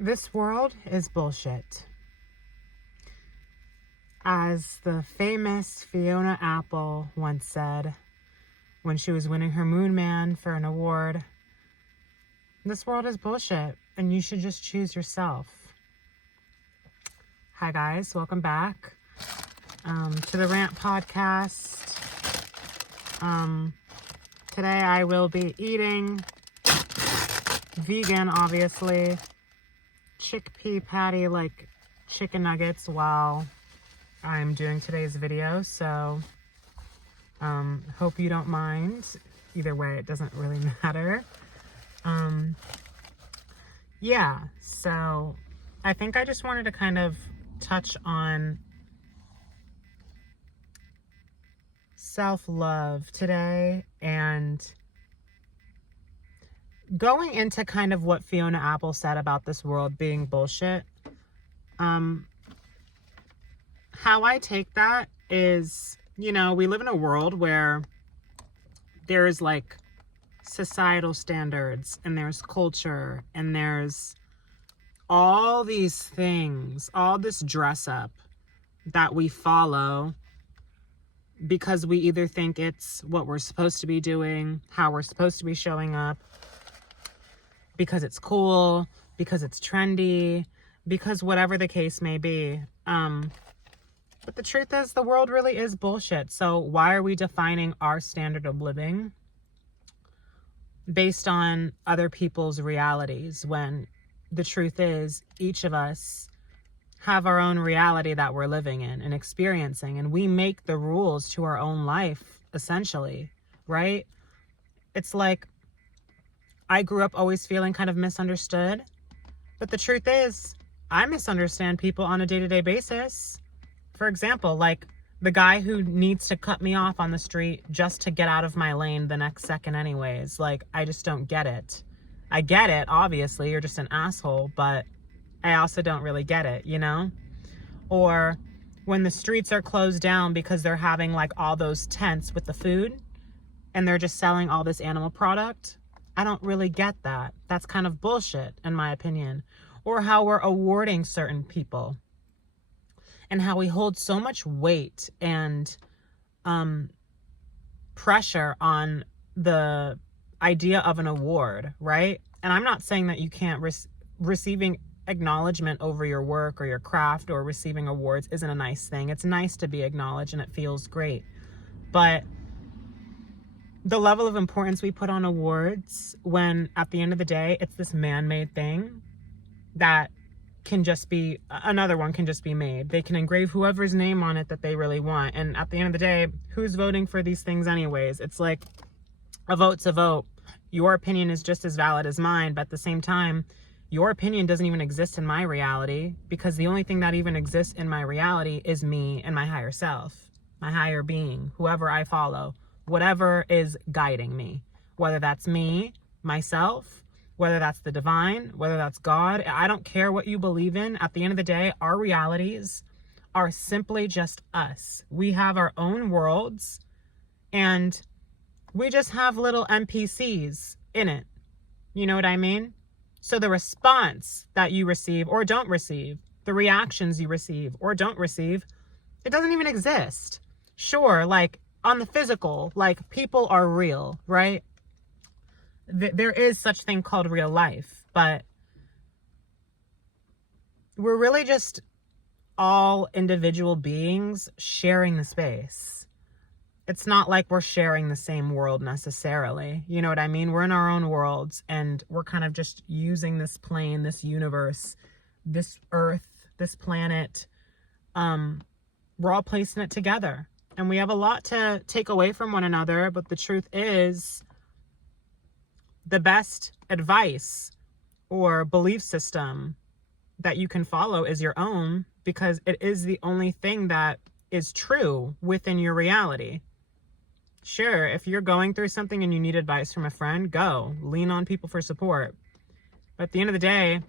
This world is bullshit. As the famous Fiona Apple once said when she was winning her Moon Man for an award, this world is bullshit and you should just choose yourself. Hi guys, welcome back to the Rant podcast. Today I will be eating vegan, obviously, chickpea patty like chicken nuggets while I'm doing today's video, so hope you don't mind. Either way, it doesn't really matter. Yeah, so I think I just wanted to kind of touch on self-love today and going into kind of what Fiona Apple said about this world being bullshit. How I take that is, we live in a world where there's like societal standards and there's culture and there's all these things, all this dress up that we follow because we either think it's what we're supposed to be doing, how we're supposed to be showing up, because it's cool, because it's trendy, because whatever the case may be. But the truth is, the world really is bullshit. So why are we defining our standard of living based on other people's realities when the truth is each of us have our own reality that we're living in and experiencing, and we make the rules to our own life, essentially, right? It's like I grew up always feeling kind of misunderstood, but the truth is I misunderstand people on a day-to-day basis. For example, like the guy who needs to cut me off on the street just to get out of my lane the next second anyways. Like, I just don't get it. I get it, obviously, you're just an asshole, but I also don't really get it, Or when the streets are closed down because they're having like all those tents with the food and they're just selling all this animal product. I don't really get that. That's kind of bullshit, in my opinion. Or how we're awarding certain people and how we hold so much weight and pressure on the idea of an award, right? And I'm not saying that you can't receiving acknowledgement over your work or your craft or receiving awards isn't a nice thing. It's nice to be acknowledged and it feels great. But the level of importance we put on awards when at the end of the day, it's this man-made thing that can just be, another one can just be made. They can engrave whoever's name on it that they really want. And at the end of the day, who's voting for these things anyways? It's like a vote's a vote. Your opinion is just as valid as mine, but at the same time, your opinion doesn't even exist in my reality because the only thing that even exists in my reality is me and my higher self, my higher being, whoever I follow, whatever is guiding me, whether that's me, myself, whether that's the divine, whether that's God. I don't care what you believe in. At the end of the day, our realities are simply just us. We have our own worlds and we just have little NPCs in it. You know what I mean? So the response that you receive or don't receive, the reactions you receive or don't receive, it doesn't even exist. Sure, like on the physical, like people are real, right? There is such thing called real life, but we're really just all individual beings sharing the space. It's not like we're sharing the same world necessarily. You know what I mean? We're in our own worlds and we're kind of just using this plane, this universe, this earth, this planet. We're all placing it together and we have a lot to take away from one another. But the truth is, the best advice or belief system that you can follow is your own, because it is the only thing that is true within your reality. Sure, if you're going through something and you need advice from a friend, go. Lean on people for support. But at the end of the day,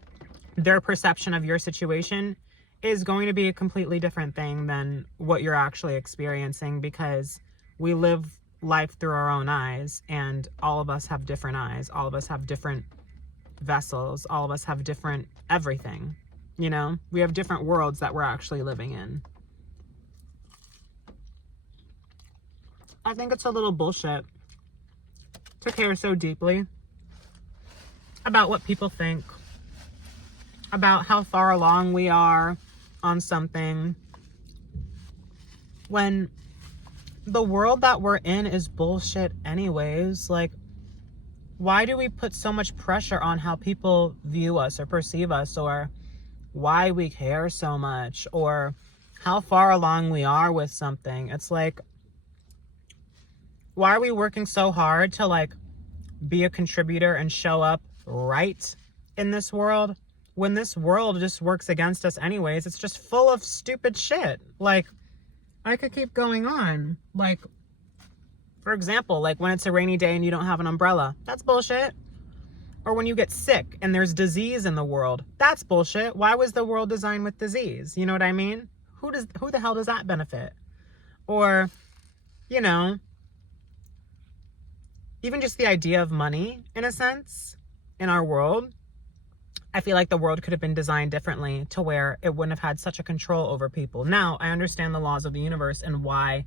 their perception of your situation is going to be a completely different thing than what you're actually experiencing, because we live life through our own eyes and all of us have different eyes. All of us have different vessels. All of us have different everything, you know? We have different worlds that we're actually living in. I think it's a little bullshit to care so deeply about what people think, about how far along we are on something, when the world that we're in is bullshit anyways. Like, why do we put so much pressure on how people view us or perceive us, or why we care so much, or how far along we are with something? It's like, why are we working so hard to like be a contributor and show up right in this world when this world just works against us anyways? It's just full of stupid shit. Like, I could keep going on. Like, for example, like when it's a rainy day and you don't have an umbrella, that's bullshit. Or when you get sick and there's disease in the world, that's bullshit. Why was the world designed with disease? You know what I mean? Who the hell does that benefit? Or, you know, even just the idea of money, in a sense, in our world, I feel like the world could have been designed differently to where it wouldn't have had such a control over people. Now, I understand the laws of the universe and why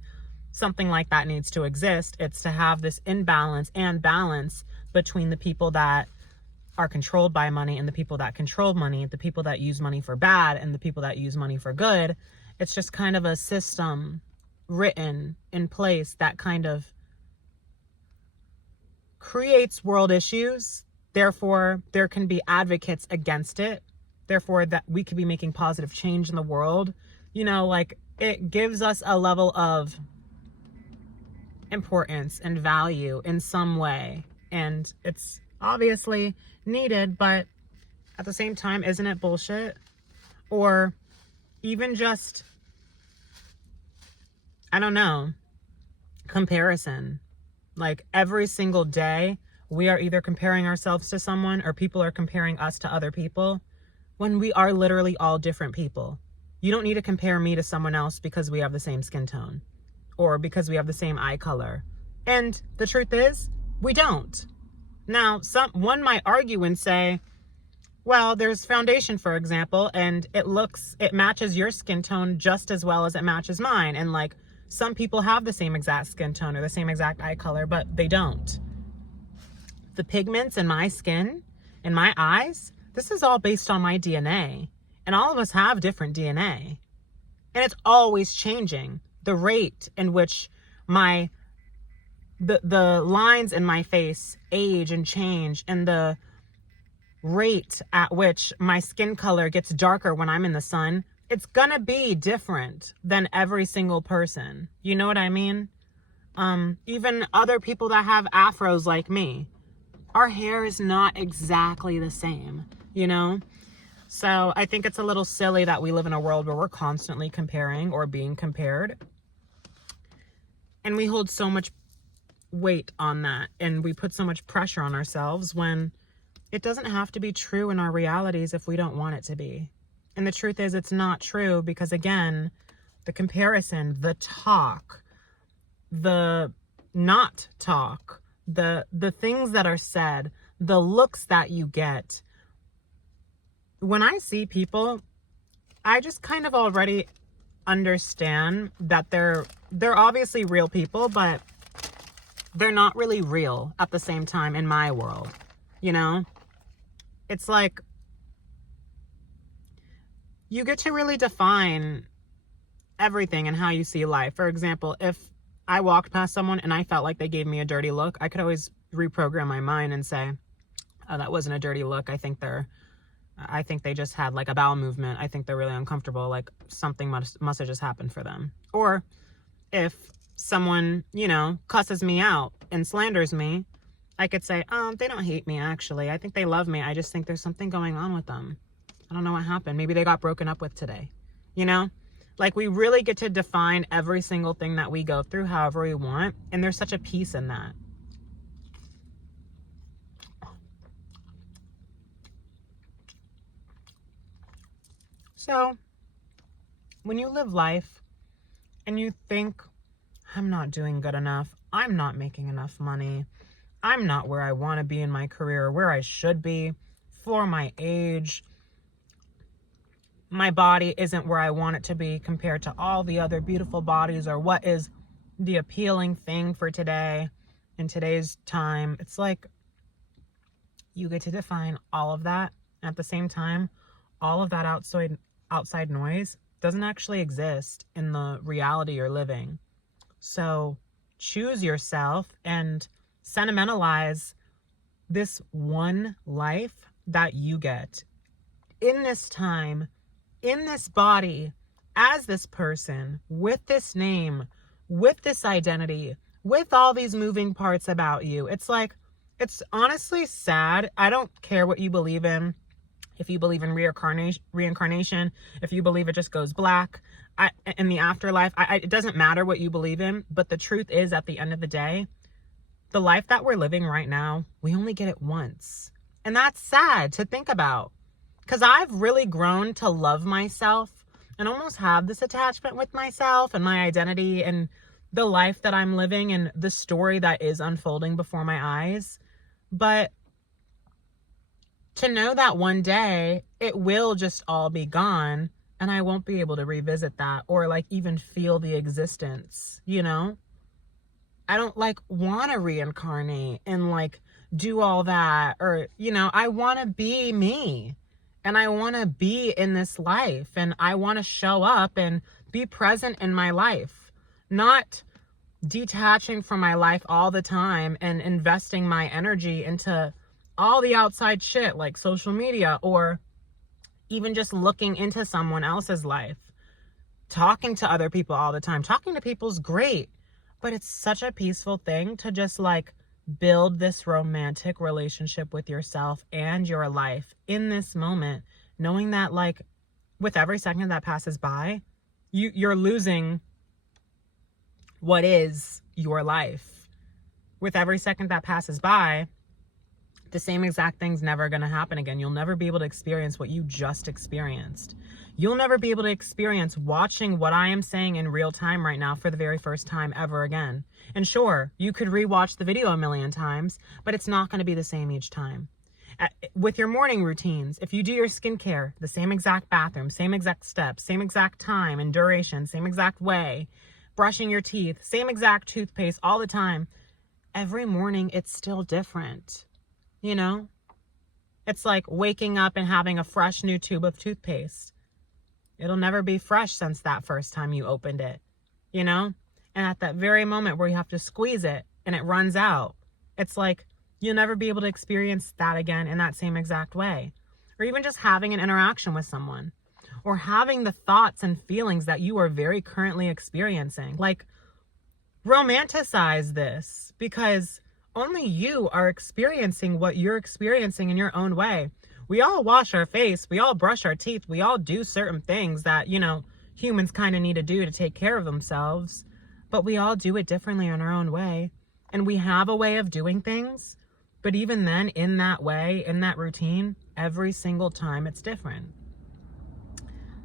something like that needs to exist. It's to have this imbalance and balance between the people that are controlled by money and the people that control money, the people that use money for bad and the people that use money for good. It's just kind of a system written in place that kind of creates world issues. Therefore, there can be advocates against it. Therefore, that we could be making positive change in the world. You know, like, it gives us a level of importance and value in some way. And it's obviously needed, but at the same time, isn't it bullshit? Or even just, I don't know, comparison. Like, every single day, we are either comparing ourselves to someone or people are comparing us to other people when we are literally all different people. You don't need to compare me to someone else because we have the same skin tone or because we have the same eye color. And the truth is, we don't. Now, one might argue and say, well, there's foundation, for example, and it matches your skin tone just as well as it matches mine. And like, some people have the same exact skin tone or the same exact eye color, but they don't. The pigments in my skin, in my eyes, this is all based on my DNA. And all of us have different DNA. And it's always changing. The rate in which the lines in my face age and change, and the rate at which my skin color gets darker when I'm in the sun, it's gonna be different than every single person. You know what I mean? Even other people that have afros like me, our hair is not exactly the same, you know? So I think it's a little silly that we live in a world where we're constantly comparing or being compared. And we hold so much weight on that, and we put so much pressure on ourselves when it doesn't have to be true in our realities if we don't want it to be. And the truth is, it's not true because, again, the comparison, the talk, the not talk, the things that are said, the looks that you get. When I see people, I just kind of already understand that they're obviously real people, but they're not really real at the same time in my world, you know? It's like, you get to really define everything and how you see life. For example, if I walked past someone and I felt like they gave me a dirty look, I could always reprogram my mind and say, oh, that wasn't a dirty look. I think they just had like a bowel movement. I think they're really uncomfortable. Like, something must have just happened for them. Or if someone, you know, cusses me out and slanders me, I could say, they don't hate me, actually. I think they love me. I just think there's something going on with them. I don't know what happened. Maybe they got broken up with today. You know? Like, we really get to define every single thing that we go through however we want. And there's such a peace in that. So, when you live life and you think, I'm not doing good enough, I'm not making enough money, I'm not where I want to be in my career, where I should be, for my age. My body isn't where I want it to be compared to all the other beautiful bodies, or what is the appealing thing for today in today's time. It's like you get to define all of that. At the same time, all of that outside noise doesn't actually exist in the reality you're living. So choose yourself and sentimentalize this one life that you get in this time, in this body, as this person, with this name, with this identity, with all these moving parts about you. It's like, it's honestly sad. I don't care what you believe in. If you believe in reincarnation, if you believe it just goes black in the afterlife, it doesn't matter what you believe in. But the truth is, at the end of the day, the life that we're living right now, we only get it once. And that's sad to think about, because I've really grown to love myself and almost have this attachment with myself and my identity and the life that I'm living and the story that is unfolding before my eyes. But to know that one day it will just all be gone and I won't be able to revisit that or like even feel the existence, you know? I don't like want to reincarnate and like do all that, or, you know, I want to be me and I want to be in this life and I want to show up and be present in my life, not detaching from my life all the time and investing my energy into all the outside shit like social media, or even just looking into someone else's life, talking to other people all the time. Talking to people's great, but it's such a peaceful thing to just like build this romantic relationship with yourself and your life in this moment, knowing that like with every second that passes by, you're losing what is your life. With every second that passes by, the same exact thing's never going to happen again. You'll never be able to experience what you just experienced. You'll never be able to experience watching what I am saying in real time right now for the very first time ever again. And sure, you could rewatch the video a million times, but it's not going to be the same each time. With your morning routines, if you do your skincare, the same exact bathroom, same exact steps, same exact time and duration, same exact way, brushing your teeth, same exact toothpaste all the time, every morning it's still different. You know, it's like waking up and having a fresh new tube of toothpaste. It'll never be fresh since that first time you opened it, you know? And at that very moment where you have to squeeze it and it runs out, it's like you'll never be able to experience that again in that same exact way. Or even just having an interaction with someone, or having the thoughts and feelings that you are very currently experiencing. Like, romanticize this, because only you are experiencing what you're experiencing in your own way. We all wash our face, we all brush our teeth, we all do certain things that, you know, humans kind of need to do to take care of themselves, but we all do it differently in our own way. And we have a way of doing things, but even then, in that way, in that routine, every single time it's different.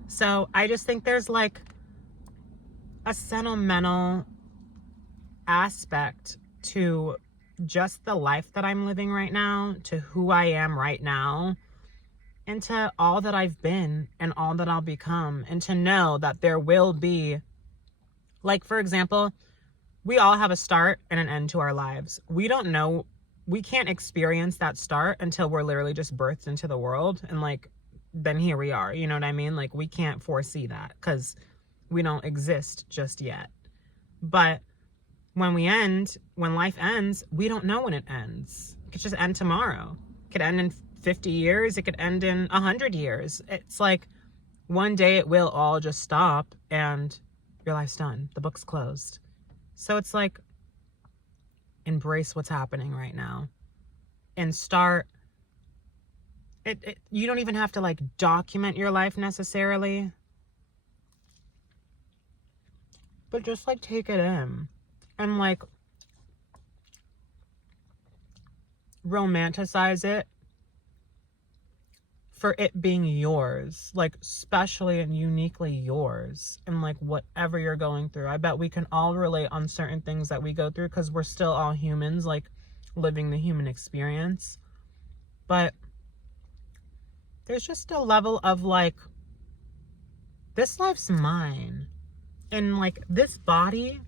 So I just think there's like a sentimental aspect to just the life that I'm living right now, to who I am right now, and to all that I've been and all that I'll become, and to know that there will be, like, for example, we all have a start and an end to our lives. We don't know, we can't experience that start until we're literally just birthed into the world, and like, then here we are, you know what I mean? Like, we can't foresee that because we don't exist just yet. But when life ends, we don't know when it ends. It could just end tomorrow. It could end in 50 years. It could end in 100 years. It's like one day it will all just stop and your life's done. The book's closed. So it's like, embrace what's happening right now and start it. You don't even have to like document your life necessarily, but just like take it in. And like romanticize it for it being yours, like specially and uniquely yours, and like whatever you're going through. I bet we can all relate on certain things that we go through because we're still all humans, like living the human experience. But there's just a level of like, this life's mine. And like this body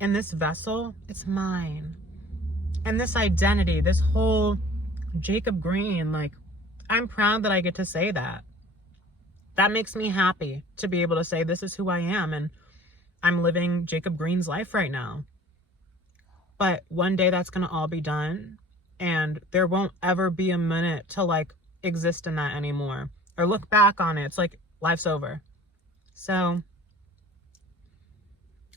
and this vessel, it's mine. And this identity, this whole Jacob Green, like, I'm proud that I get to say that. That makes me happy to be able to say this is who I am and I'm living Jacob Green's life right now. But one day that's going to all be done and there won't ever be a minute to like exist in that anymore or look back on it. It's like life's over. So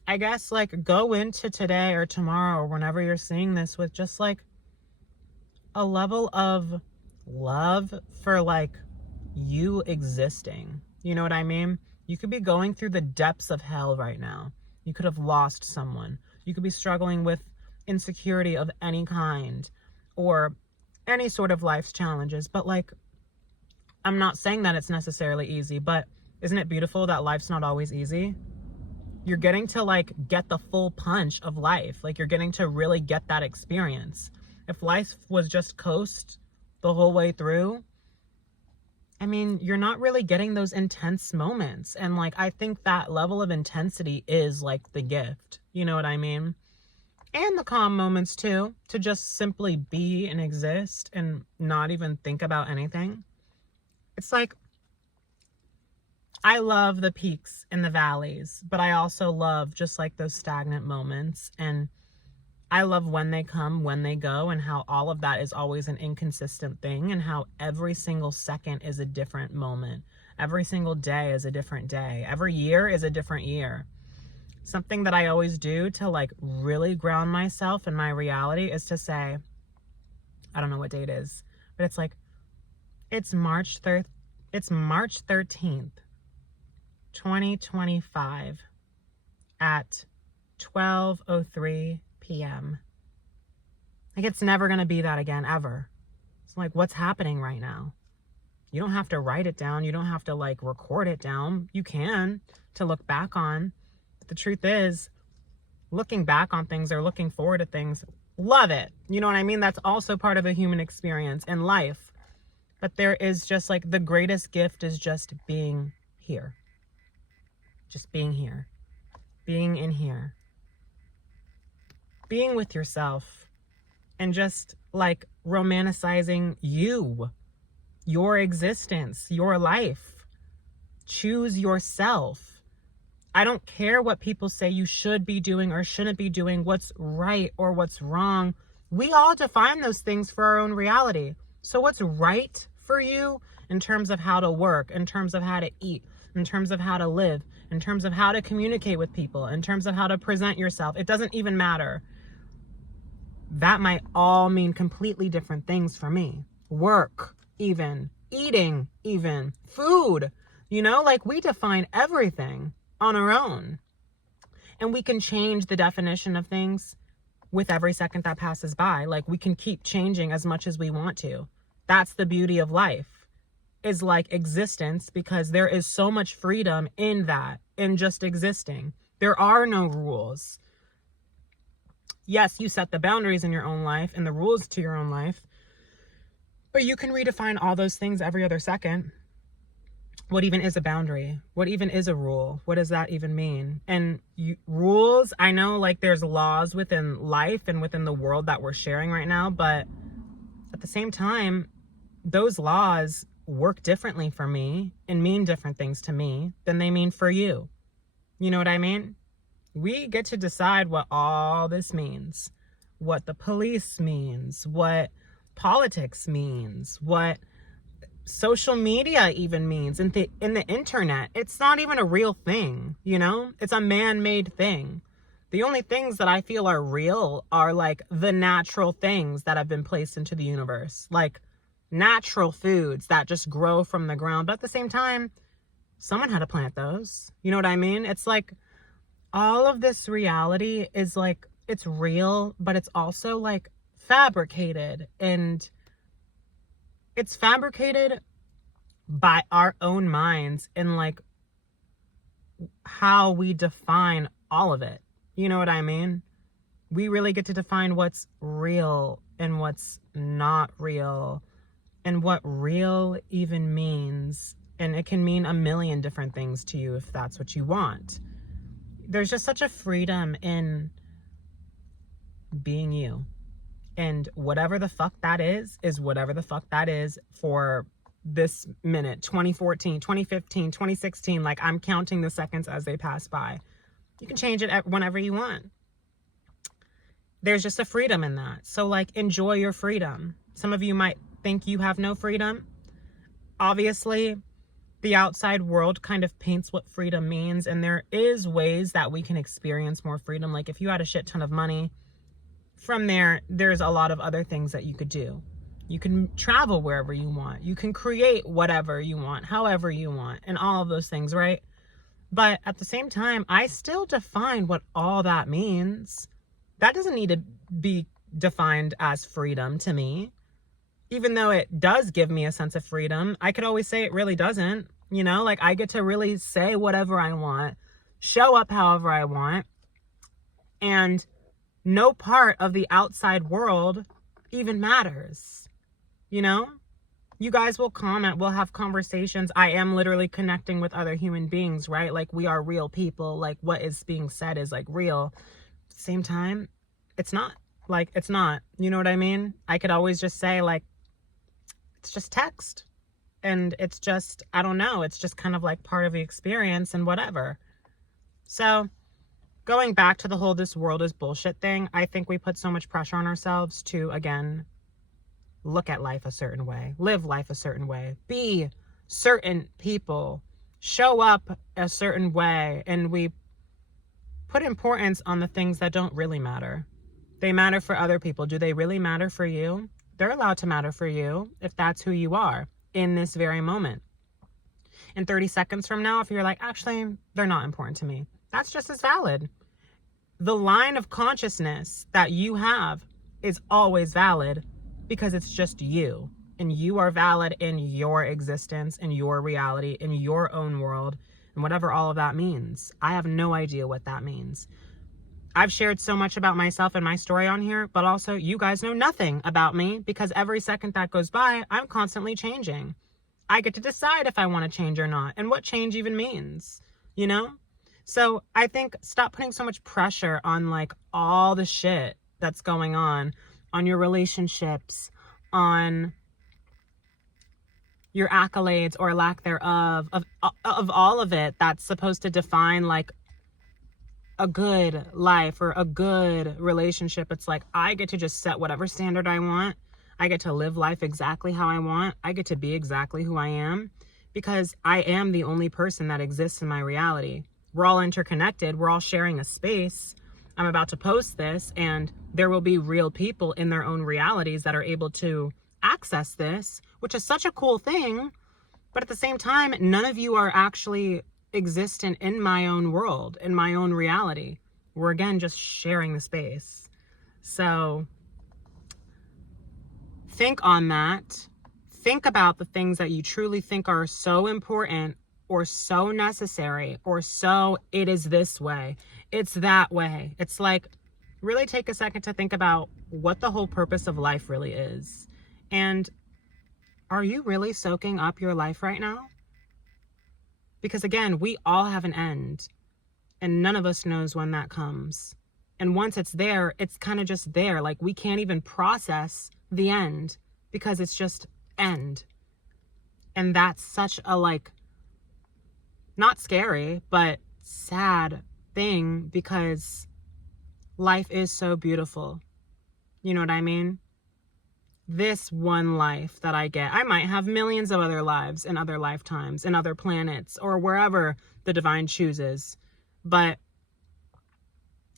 I guess like go into today or tomorrow or whenever you're seeing this with just like a level of love for like you existing. You know what I mean? You could be going through the depths of hell right now. You could have lost someone. You could be struggling with insecurity of any kind or any sort of life's challenges. But like, I'm not saying that it's necessarily easy, but isn't it beautiful that life's not always easy? You're getting to like get the full punch of life. Like you're getting to really get that experience. If life was just coast the whole way through, I mean, you're not really getting those intense moments. And like, I think that level of intensity is like the gift. You know what I mean? And the calm moments too, to just simply be and exist and not even think about anything. It's like, I love the peaks and the valleys, but I also love just like those stagnant moments. And I love when they come, when they go, and how all of that is always an inconsistent thing and how every single second is a different moment. Every single day is a different day. Every year is a different year. Something that I always do to like really ground myself in my reality is to say, I don't know what day it is, but it's like, it's March 13th, 2025 at 12:03 p.m. Like it's never going to be that again, ever. It's like, what's happening right now? You don't have to write it down. You don't have to like record it down. You can to look back on. But the truth is, looking back on things or looking forward to things, love it. You know what I mean? That's also part of a human experience in life. But there is just like the greatest gift is just being here. Just being here. Being in here. Being with yourself. And just like romanticizing you. Your existence. Your life. Choose yourself. I don't care what people say you should be doing or shouldn't be doing, what's right or what's wrong. We all define those things for our own reality. So what's right for you in terms of how to work, in terms of how to eat, in terms of how to live, in terms of how to communicate with people, in terms of how to present yourself, it doesn't even matter. That might all mean completely different things for me. Work, even, eating, even, food, you know, like we define everything on our own. And we can change the definition of things with every second that passes by. Like we can keep changing as much as we want to. That's the beauty of life, is like existence, because there is so much freedom in that, in just existing. There are no rules. Yes, you set the boundaries in your own life and the rules to your own life, but you can redefine all those things every other second. What even is a boundary? What even is a rule? What does that even mean? And rules, I know like there's laws within life and within the world that we're sharing right now, but at the same time, those laws work differently for me and mean different things to me than they mean for you. You know what I mean? We get to decide what all this means, what the police means, what politics means, what social media even means, in the internet. It's not even a real thing, you know? It's a man-made thing. The only things that I feel are real are like the natural things that have been placed into the universe, like natural foods that just grow from the ground. But at the same time, someone had to plant those. You know what I mean? It's like all of this reality is like, it's real, but it's also like fabricated, and it's fabricated by our own minds and like how we define all of it. You know what I mean? We really get to define what's real and what's not real. and what real even means. And it can mean a million different things to you if that's what you want. There's just such a freedom in being you. And whatever the fuck that is whatever the fuck that is for this minute, 2014, 2015, 2016. Like, I'm counting the seconds as they pass by. You can change it whenever you want. There's just a freedom in that. So, like, enjoy your freedom. Some of you might think you have no freedom. Obviously, the outside world kind of paints what freedom means, and there is ways that we can experience more freedom. Like, if you had a shit ton of money, from there's a lot of other things that you could do. You can travel wherever you want. You can create whatever you want, however you want, and all of those things, right? But at the same time, I still define what all that means. That doesn't need to be defined as freedom to me. Even though it does give me a sense of freedom, I could always say it really doesn't. You know, like, I get to really say whatever I want, show up however I want, and no part of the outside world even matters. You know, you guys will comment, we'll have conversations. I am literally connecting with other human beings, right? Like, we are real people. Like, what is being said is like real. At the same time, it's not. Like, it's not. You know what I mean? I could always just say, like, it's just text. And it's just, I don't know. It's just kind of like part of the experience and whatever. So, going back to the whole this world is bullshit thing, I think we put so much pressure on ourselves to, again, look at life a certain way, live life a certain way, be certain people, show up a certain way, and we put importance on the things that don't really matter. They matter for other people. Do they really matter for you? They're allowed to matter for you if that's who you are in this very moment. In 30 seconds from now, if you're like, actually, they're not important to me, that's just as valid. The line of consciousness that you have is always valid because it's just you. And you are valid in your existence, in your reality, in your own world, and whatever all of that means. I have no idea what that means. I've shared so much about myself and my story on here, but also you guys know nothing about me because every second that goes by, I'm constantly changing. I get to decide if I want to change or not and what change even means, you know? So I think stop putting so much pressure on like all the shit that's going on your relationships, on your accolades or lack thereof, of all of it that's supposed to define like a good life or a good relationship. It's like, I get to just set whatever standard I want. I get to live life exactly how I want. I get to be exactly who I am because I am the only person that exists in my reality. We're all interconnected. We're all sharing a space. I'm about to post this and there will be real people in their own realities that are able to access this, which is such a cool thing. But at the same time, none of you are actually existent in my own world, in my own reality. We're again just sharing the space. So think on that. Think about the things that you truly think are so important or so necessary or so it is this way, it's that way. It's like, really take a second to think about what the whole purpose of life really is. And are you really soaking up your life right now? Because again, we all have an end and none of us knows when that comes. And once it's there, it's kind of just there. Like, we can't even process the end because it's just end. And that's such a like, not scary, but sad thing because life is so beautiful. You know what I mean? This one life that I get, I might have millions of other lives in other lifetimes, in other planets, or wherever the divine chooses. But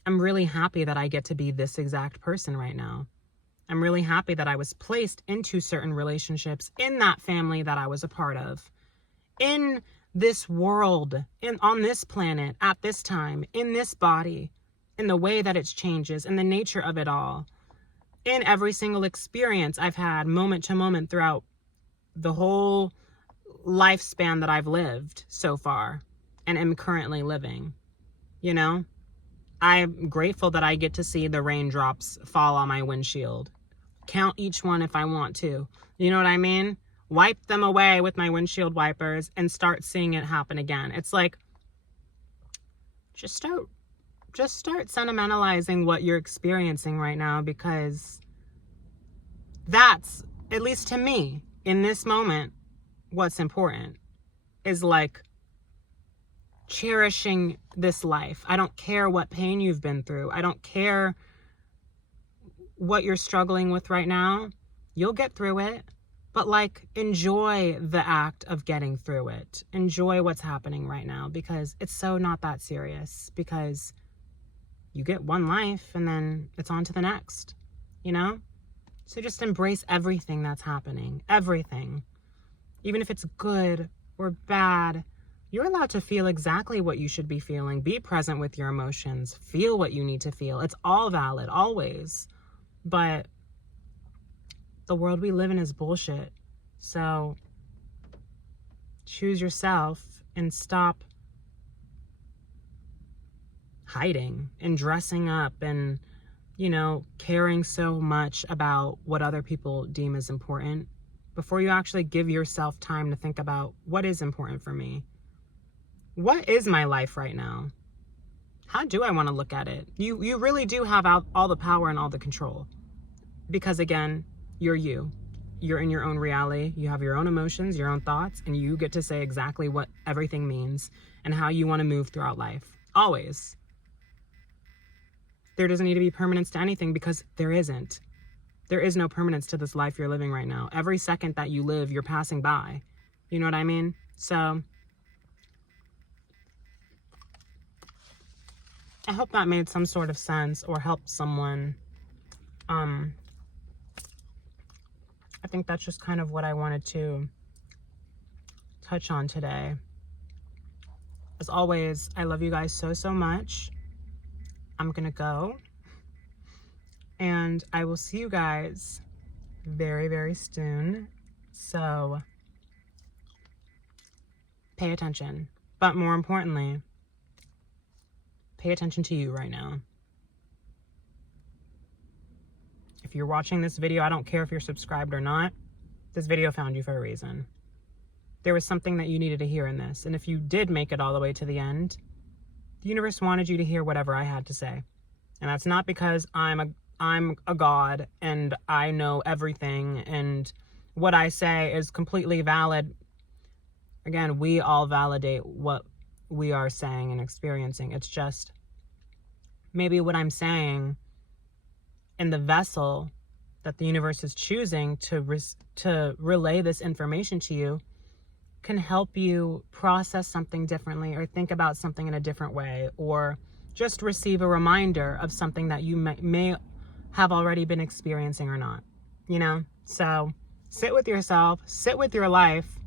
I'm really happy that I get to be this exact person right now. I'm really happy that I was placed into certain relationships in that family that I was a part of, in this world, on this planet, at this time, in this body, in the way that it changes, in the nature of it all. In every single experience I've had moment to moment throughout the whole lifespan that I've lived so far and am currently living. You know, I'm grateful that I get to see the raindrops fall on my windshield count each one if I want to. You know what I mean? Wipe them away with my windshield wipers and start seeing it happen again. It's like, just start sentimentalizing what you're experiencing right now, because that's, at least to me, in this moment, what's important is like cherishing this life. I don't care what pain you've been through. I don't care what you're struggling with right now. You'll get through it, but like, enjoy the act of getting through it. Enjoy what's happening right now, because it's so not that serious, because you get one life and then it's on to the next, you know? So just embrace everything that's happening, everything. Even if it's good or bad, you're allowed to feel exactly what you should be feeling. Be present with your emotions. Feel what you need to feel. It's all valid, always. But the world we live in is bullshit. So choose yourself and stop hiding and dressing up and, you know, caring so much about what other people deem as important, before you actually give yourself time to think about what is important for me. What is my life right now? How do I want to look at it? You really do have all the power and all the control. Because again, you're you. You're in your own reality. You have your own emotions, your own thoughts, and you get to say exactly what everything means and how you want to move throughout life. Always. There doesn't need to be permanence to anything, because there isn't. There is no permanence to this life you're living right now. Every second that you live, you're passing by. You know what I mean? So I hope that made some sort of sense or helped someone. I think that's just kind of what I wanted to touch on today. As always, I love you guys so, so much. I'm gonna go. And I will see you guys very, very soon. So pay attention. But more importantly, pay attention to you right now. If you're watching this video, I don't care if you're subscribed or not. This video found you for a reason. There was something that you needed to hear in this. And if you did make it all the way to the end, the universe wanted you to hear whatever I had to say. And that's not because I'm a god and I know everything and what I say is completely valid. Again, we all validate what we are saying and experiencing. It's just maybe what I'm saying in the vessel that the universe is choosing to relay this information to you can help you process something differently, or think about something in a different way, or just receive a reminder of something that you may have already been experiencing or not, you know? So sit with yourself, sit with your life,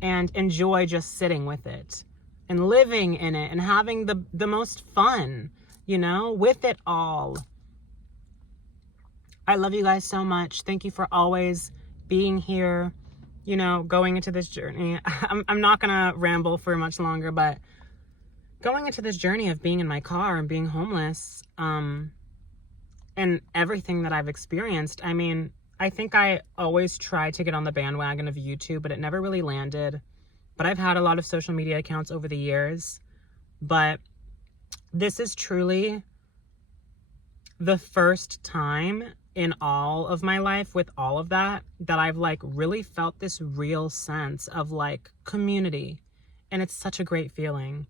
and enjoy just sitting with it and living in it and having the most fun, you know, with it all. I love you guys so much. Thank you for always being here, you know, going into this journey. I'm not gonna ramble for much longer, but going into this journey of being in my car and being homeless, and everything that I've experienced, I mean, I think I always tried to get on the bandwagon of YouTube, but it never really landed. But I've had a lot of social media accounts over the years. But this is truly the first time in all of my life with all of that I've like really felt this real sense of like community. And it's such a great feeling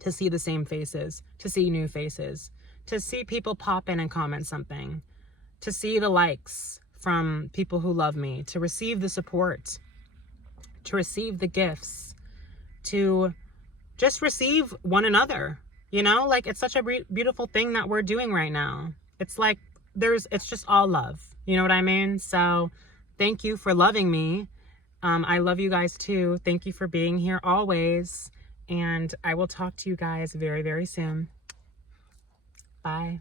to see the same faces, to see new faces, to see people pop in and comment something, to see the likes from people who love me, to receive the support, to receive the gifts, to just receive one another, you know? Like, it's such a beautiful thing that we're doing right now. It's like, it's just all love, you know what I mean? So thank you for loving me. I love you guys too. Thank you for being here always. And I will talk to you guys very, very soon. Bye.